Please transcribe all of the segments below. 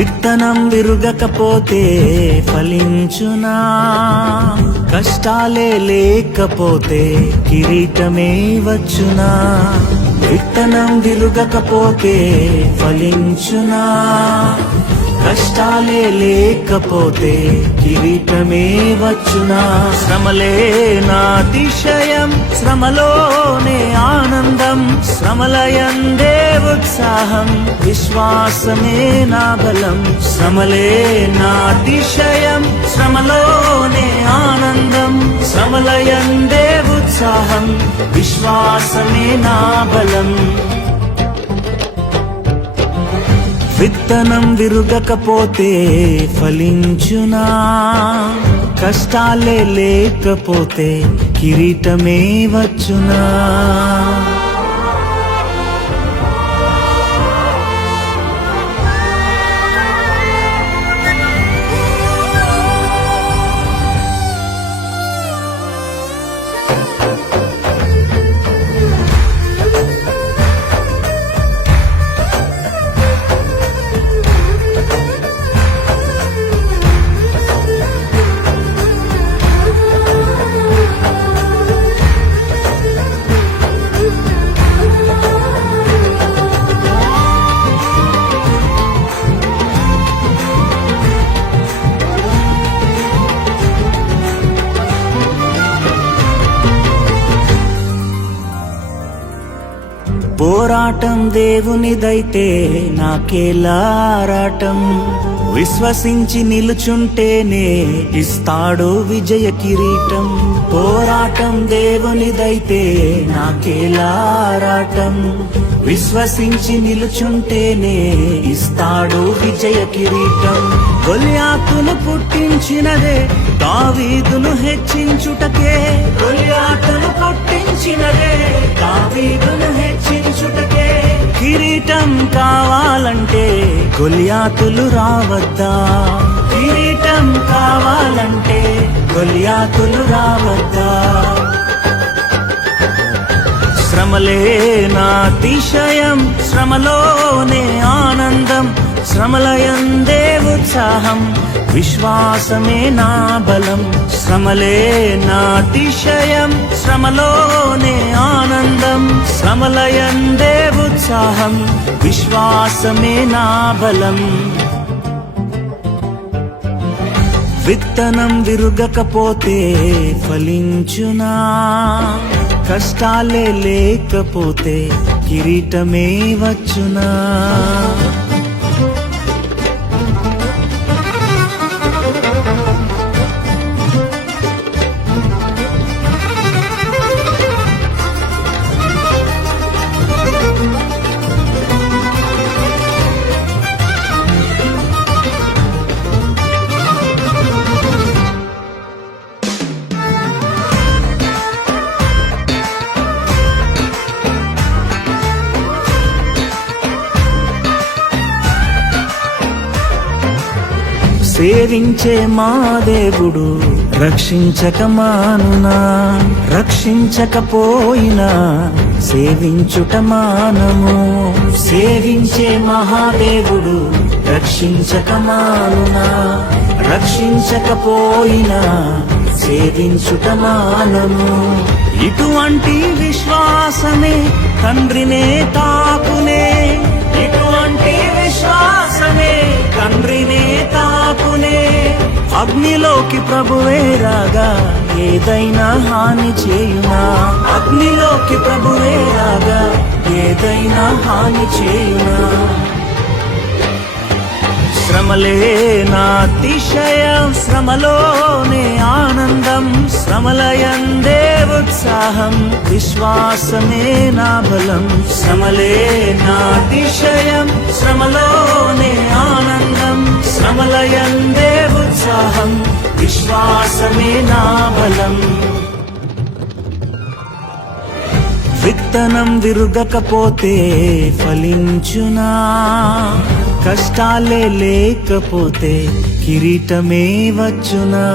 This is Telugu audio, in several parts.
విత్తనం విరుగకపోతే ఫలించునా? కష్టాలే లేకపోతే కిరీటమే వచ్చునా? విత్తనం విరుగకపోతే ఫలించునా? కష్టాలే లేకపోతే కిరీటమే వచ్చునా? శ్రమలే నాతిశయం, శ్రమలోనే ఆనందం, శ్రమలయందే ఉత్సాహం, విశ్వాసమే నా బలం. శ్రమలే నాతిశయం, శ్రమలోనే ఆనందం, శ్రమలయందే ఉత్సాహం, విశ్వాసమే నా బలం. విత్తనం విరుగకపోతే ఫలించునా? కష్టాలే లేకపోతే కిరీటమే వచ్చునా? పోరాటం దేవునిదైతే నాకేలా ఆరాటం, విశ్వసించి నిలుచుంటేనే ఇస్తాడు విజయ కిరీటం. పోరాటం దేవునిదైతే నాకేలా ఆరాటం, విశ్వసించి నిలుచుంటేనే ఇస్తాడు విజయ కిరీటం. గొల్యాతును పుట్టించినదే దావీదును హెచ్చించుటకే, గొల్యాతును పుట్టించినదే దావీదును హెచ్చించుటకే. కిరీటం కావాలంటే గొల్యాతులు రావద్దా? కిరీటం కావాలంటే గొల్యాతులు రావద్దా? శ్రమలే నాతిశయం, శ్రమలోనే ఆనందం, శ్రమలయందే ఉత్సాహం, విశ్వాసమే నా బలం. శ్రమలే నాతిశయం, శ్రమలోనే ఆనందం, శ్రమలయందే ఉత్సాహం, విశ్వాసమే నా బలం. విత్తనం విరుగకపోతే ఫలించునా? కష్టాలే లేకపోతే కిరీటమే వచ్చునా? సేవించే మా దేవుడు రక్షించక మానునా? రక్షించకపోయినా సేవించుట మానము. సేవించే మహాదేవుడు రక్షించక మానునా? రక్షించకపోయినా సేవించుట మానము. ఇటువంటి విశ్వాసమే తండ్రినే తాకునే, ఇటువంటి విశ్వాసమే తండ్రినే తాకునే. అగ్నిలోకి ప్రభువే రాగా ఏదైనా హాని చేయునా? అగ్నిలోకి ప్రభువే రాగా ఏదైనా హాని చేయునా? శ్రమలే నాతిశయం, శ్రమలోనే ఆనందం, శ్రమలయందే ఉత్సాహం, విశ్వాసమే నా బలం. శ్రమలే నాతిశయం, శ్రమలోనే ఆనందం, శ్రమలయందే ఉత్సాహం, విశ్వాసమే నా బలం. విత్తనం విరుగకపోతే ఫలించునా? కష్టాలే లేకపోతే కిరీటమే వచ్చునా?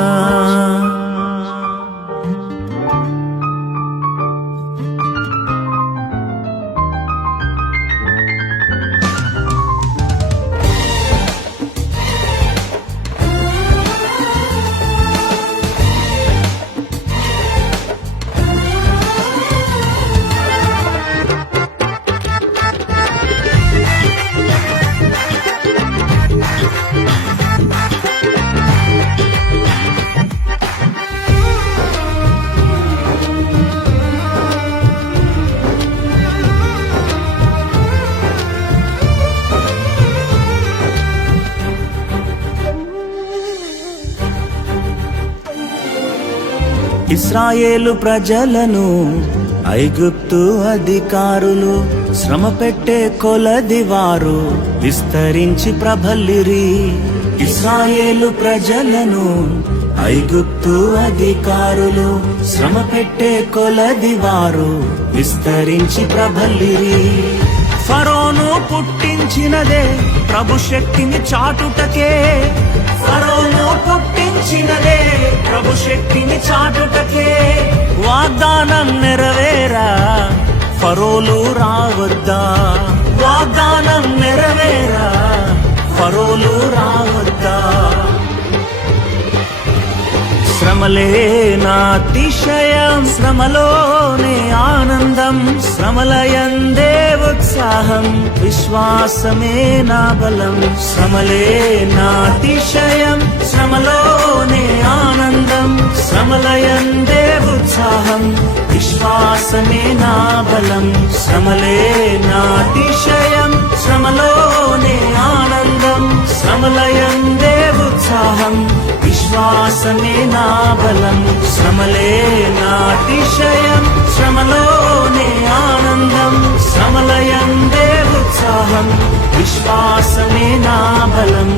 ఇశ్రాయేలు ప్రజలను ఐగుప్తు అధికారులు శ్రమ పెట్టే కొలది వారు విస్తరించి ప్రబలిరి. ఇశ్రాయేలు ప్రజలను ఐగుప్తు అధికారులు శ్రమ పెట్టే కొలది వారు విస్తరించి ప్రబలిరి. ఫరోను పుట్టించినదే ప్రభు శక్తిని చాటుటకే, ఫరోను పుట్టించినదే ప్రభు శక్తిని చాటుటకే. వాగ్దానం నెరవేరా ఫరోలు రావద్దా, వాగ్దానం నెరవేరా ఫరోలు రావద్దా. శ్రమలే నా అతిశయం, శ్రమలోనే ఆనందం, శ్రమలయందే ఉత్సాహం, విశ్వాసమే నా బలం. శ్రమలే నా అతిశయం, శ్రమలోనే ఆనందం, శ్రమలయందే ఉత్సాహం, విశ్వాసమే నా బలం. శ్రమలే నా అతిశయం, శ్రమలోనే ఆనందం, శ్రమలయందే ఉత్సాహం, విశ్వాసమే నా బలం. శ్రమలే నా అతిశయం, శ్రమలోనే ఆనందం, శ్రమలయందే ఉత్సాహం, విశ్వాసమే నా బలం.